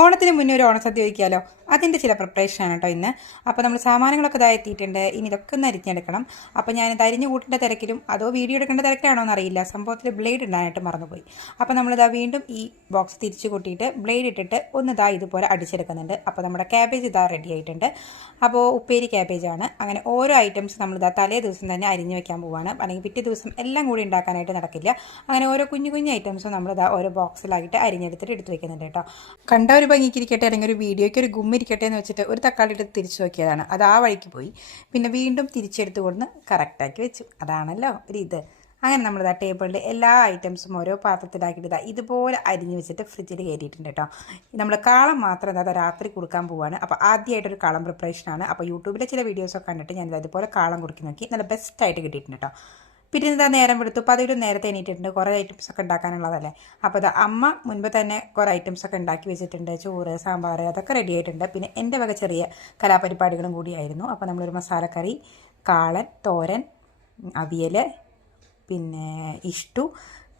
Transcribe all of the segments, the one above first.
ഓണത്തിന് മുന്നേ ഒരു ഓണസദ്യ വയ്ക്കാമല്ലോ, അതിൻ്റെ ചില പ്രിപ്പറേഷനാണ് കേട്ടോ ഇന്ന്. അപ്പോൾ നമ്മൾ സാമാനങ്ങളൊക്കെ ഇതാ എത്തിയിട്ടുണ്ട്. ഇനി ഇതൊക്കെ ഒന്ന് അരിഞ്ഞെടുക്കണം. അപ്പോൾ ഞാൻ അരിഞ്ഞു കൂട്ടേണ്ട തിരക്കിലും അതോ വീഡിയോ എടുക്കേണ്ട തിരക്കിലാണോ എന്നറിയില്ല, സംഭവത്തിൽ ബ്ലേഡ് ഇടാനായിട്ട് മറന്നുപോയി. അപ്പോൾ നമ്മളിതാ വീണ്ടും ഈ ബോക്സ് തിരിച്ച് കൂട്ടിയിട്ട് ബ്ലേഡ് ഇട്ടിട്ട് ഒന്ന് ഇതാ ഇതുപോലെ അടിച്ചെടുക്കുന്നുണ്ട്. അപ്പോൾ നമ്മുടെ ക്യാബേജ് ഇതാ റെഡി ആയിട്ടുണ്ട്. അപ്പോൾ ഉപ്പേരി ക്യാബേജാണ്. അങ്ങനെ ഓരോ ഐറ്റംസ് നമ്മളിതാ തലേ ദിവസം തന്നെ അരിഞ്ഞു വെക്കാൻ പോവുകയാണ്. അല്ലെങ്കിൽ പിറ്റേ ദിവസം എല്ലാം കൂടി ഉണ്ടാക്കാനായിട്ട് നടക്കില്ല. അങ്ങനെ ഓരോ കുഞ്ഞു കുഞ്ഞു ഐറ്റംസും നമ്മളിതാ ഓരോ ബോക്സിലായിട്ട് അരിഞ്ഞെടുത്തിട്ട് എടുത്ത് വെക്കുന്നുണ്ട് കേട്ടോ. കണ്ട ഒരു ഭംഗിക്കിരിക്കട്ടെ അല്ലെങ്കിൽ ഒരു വീഡിയോയ്ക്ക് ഒരു ഗുമ്മിരിക്കട്ടെ എന്ന് വെച്ചിട്ട് ഒരു തക്കാളി എടുത്ത് തിരിച്ചു നോക്കിയതാണ്. അത് ആ വഴിക്ക് പോയി. പിന്നെ വീണ്ടും തിരിച്ചെടുത്ത് കൊടുന്ന് കറക്റ്റാക്കി വെച്ചു. അതാണല്ലോ ഒരു ഇത്. അങ്ങനെ നമ്മളിതാ ടേബിളിൽ എല്ലാ ഐറ്റംസും ഓരോ പാത്രത്തിലാക്കിയിട്ട് ഇതുപോലെ അരിഞ്ഞ് വെച്ചിട്ട് ഫ്രിഡ്ജിൽ കയറ്റിയിട്ടുണ്ട് കേട്ടോ. നമ്മൾ കാളം മാത്രം അത് രാത്രി കൊടുക്കാൻ പോവുകയാണ്. അപ്പോൾ ആദ്യമായിട്ടൊരു കാളം പ്രിപ്പറേഷനാണ്. അപ്പോൾ യൂട്യൂബിലെ ചില വീഡിയോസൊക്കെ കണ്ടിട്ട് ഞാനിത് അതുപോലെ കാളം കുറുക്കി നോക്കി. നല്ല ബെസ്റ്റായിട്ട് കിട്ടിയിട്ടുണ്ട് കേട്ടോ. പിറ്റേന്ന് നേരം എടുത്തു. അപ്പോൾ അതൊരു നേരത്തെ എണീറ്റിട്ടുണ്ട്. കുറേ ഐറ്റംസ് ഒക്കെ ഉണ്ടാക്കാനുള്ളതല്ലേ. അപ്പോൾ അത് അമ്മ മുൻപ് തന്നെ കുറേ ഐറ്റംസ് ഒക്കെ ഉണ്ടാക്കി വെച്ചിട്ടുണ്ട്. ചോറ്, സാമ്പാർ, അതൊക്കെ റെഡി ആയിട്ടുണ്ട്. പിന്നെ എൻ്റെ വക ചെറിയ കലാപരിപാടികളും കൂടിയായിരുന്നു. അപ്പോൾ നമ്മളൊരു മസാലക്കറി, കാളൻ, തോരൻ, അവിയൽ, പിന്നെ ഇഷ്ടു,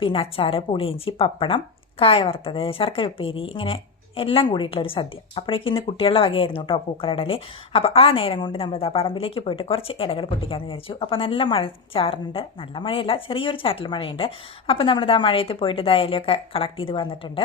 പിന്നെ അച്ചാറ്, പുളിയിഞ്ചി, പപ്പടം, കായ വറുത്തത്, ശർക്കര ഉപ്പേരി, ഇങ്ങനെ എല്ലാം കൂടിയിട്ടുള്ളൊരു സദ്യ. അപ്പോഴേക്കും ഇന്ന് കുട്ടികളുടെ വകയായിരുന്നു കേട്ടോ പൂക്കളിടൽ. അപ്പോൾ ആ നേരം കൊണ്ട് നമ്മളിതാ പറമ്പിലേക്ക് പോയിട്ട് കുറച്ച് ഇലകൾ പൊട്ടിക്കാമെന്ന് വിചാരിച്ചു. അപ്പോൾ നല്ല മഴ ചാറുന്നുണ്ട്. നല്ല മഴയല്ല, ചെറിയൊരു ചാറ്റൽ മഴയുണ്ട്. അപ്പോൾ നമ്മളിതാ മഴയത്ത് പോയിട്ട് ഇതാ ഇലയൊക്കെ കളക്ട് ചെയ്ത് വന്നിട്ടുണ്ട്.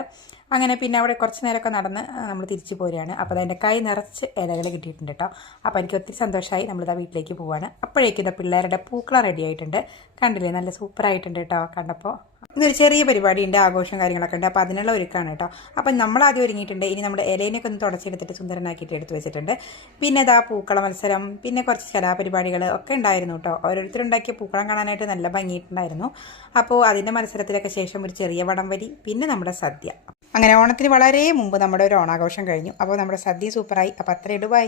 അങ്ങനെ പിന്നെ അവിടെ കുറച്ച് നേരമൊക്കെ നടന്ന് നമ്മൾ തിരിച്ചു പോരുകയാണ്. അപ്പോൾ അതിൻ്റെ കൈ നിറച്ച് ഇലകൾ കിട്ടിയിട്ടുണ്ട് കേട്ടോ. അപ്പോൾ എനിക്ക് ഒത്തിരി സന്തോഷമായി. നമ്മളിതാ വീട്ടിലേക്ക് പോവുകയാണ്. അപ്പോഴേക്കും ഇതാ പിള്ളേരുടെ പൂക്കളം റെഡി ആയിട്ടുണ്ട്. കണ്ടില്ലേ, നല്ല സൂപ്പറായിട്ടുണ്ട് കേട്ടോ കണ്ടപ്പോൾ. ഇന്നൊരു ചെറിയ പരിപാടിയുണ്ട്, ആഘോഷം കാര്യങ്ങളൊക്കെ ഉണ്ട്. അപ്പോൾ അതിനുള്ള ഒരുക്കാണ് കേട്ടോ. അപ്പം നമ്മളാദ്യം ഒരുങ്ങിയിട്ടുണ്ട്. ഇനി നമ്മുടെ ഇലയിനൊക്കെ ഒന്ന് തുടച്ചെടുത്തിട്ട് സുന്ദരനാക്കിയിട്ട് എടുത്ത് വെച്ചിട്ടുണ്ട്. പിന്നെ ഇതാ പൂക്കള മത്സരം, പിന്നെ കുറച്ച് കലാപരിപാടികൾ ഒക്കെ ഉണ്ടായിരുന്നു കേട്ടോ. ഓരോരുത്തരുണ്ടാക്കിയ പൂക്കളം കാണാനായിട്ട് നല്ല ഭംഗിയിട്ടുണ്ടായിരുന്നു. അപ്പോൾ അതിൻ്റെ മത്സരത്തിലൊക്കെ ശേഷം ഒരു ചെറിയ വടംവലി, പിന്നെ നമ്മുടെ സദ്യ. അങ്ങനെ ഓണത്തിന് വളരെ മുമ്പ് നമ്മുടെ ഒരു ഓണാഘോഷം കഴിഞ്ഞു. അപ്പോൾ നമ്മുടെ സദ്യ സൂപ്പറായി. അപ്പോൾ അത്രയും ബൈ.